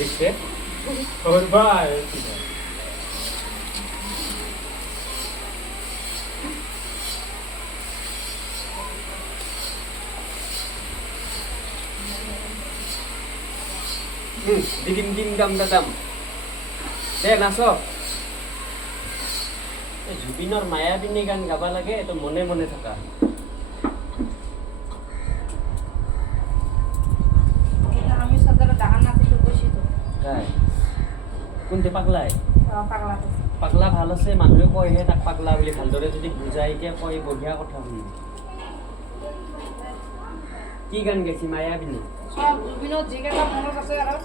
গেছে ওৰ ভাই দিদিম দিম দাম দাম দে নাচ জুবিনৰ মায়াবিনী গান গাবা লাগে এইটো মনে মনে থকা আমি সদায় ডাঙৰ নাতিটো গৈছিলোঁ তাই কোনটো পাগলাই পাগলাটো পাগলা ভাল আছে মানুহে কয়হে তাক পাগলা বুলি ভালদৰে যদি বুজাই এতিয়া কয় বঢ়িয়া কথা শুনি কি গান গাইছি মায়াবিনী সব জুবিনৰ যিকেইটা মনত আছে আৰু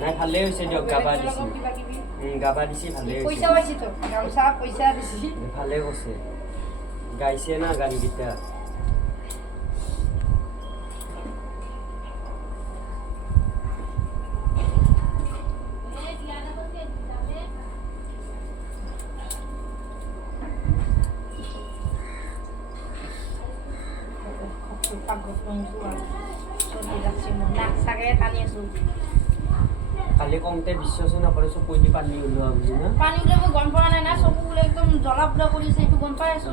নাই ভালেই হৈছে দিয়ক গাবা দিছি কিবা কিবি গাবা দিছি ভালেই হৈছে পইচা পাইছিতো গামোচা পইচা দিছি ভালে কৈছে গাইছে না গানকেইটা কালি কমতে বিশ্বাসে নকৰে চকু দি পানী ওলোৱা বুলি না পানী বোলে মই গম পোৱা নাই না চকু বোলে একদম জ্বলা পোৰা কৰিছে এইটো গম পাই আছো